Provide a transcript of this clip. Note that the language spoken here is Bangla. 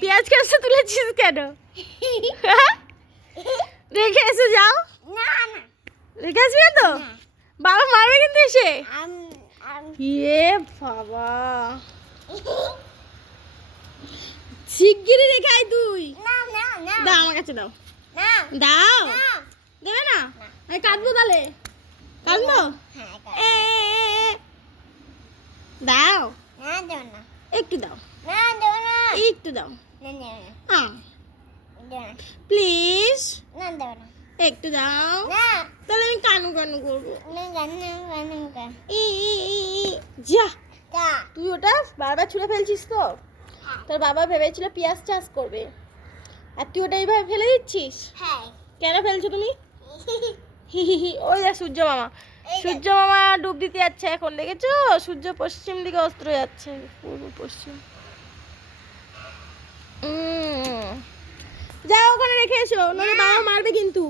পেঁয়াজ কাটতে তুলেছিস কেন? রেখে এসে যাও। রেখে আসবি না তো? বাবা মারবে কিন্তু এসে। ইয়ে বাবা, শিগগিরই রেখে আয় তুই। দাও আমার কাছে, দাও দাও। দেবে না? আমি কাটবো তাহলে, কাটবো। দাও, একটু দাও, একটু দাও, প্লিজ একটু দাও। তাহলে আমি কানু কানু করবো। যা, তুই ওটা বারবার ছুঁড়ে ফেলছিস তো। তোর বাবা ভেবেছিল পেঁয়াজ চাষ করবে, আর তুই ওটা এইভাবে ফেলে দিচ্ছিস। কেন ফেলছো তুমি? ওই দেখ সূর্য মামা, সূর্য মামা ডুব দিতে যাচ্ছে এখন, দেখেছো? সূর্য পশ্চিম দিকে অস্ত যাচ্ছে, পূর্ব পশ্চিম। যাও ওখানে রেখে এসো, নইলে বাবা মারবে কিন্তু।